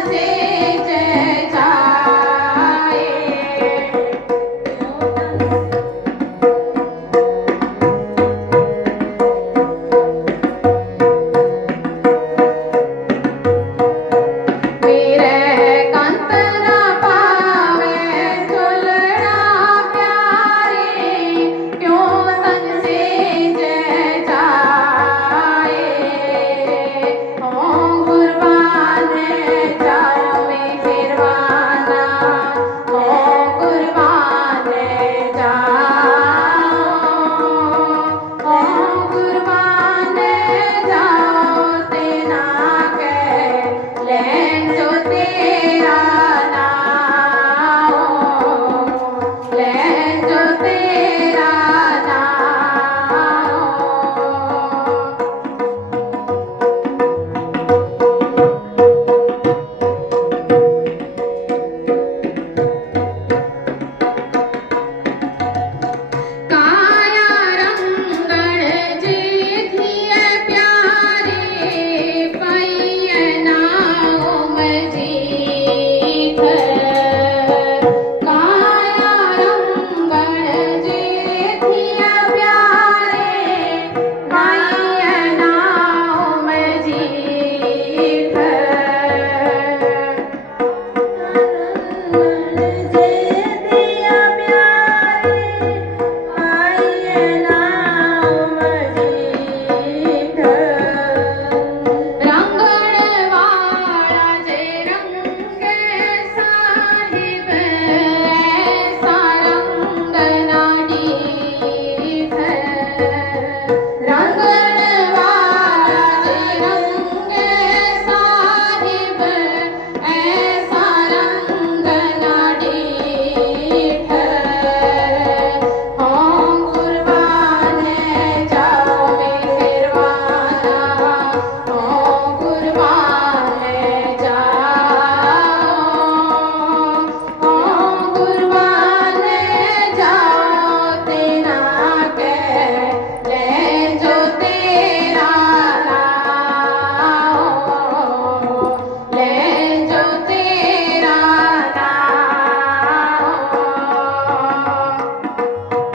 Prazer. good my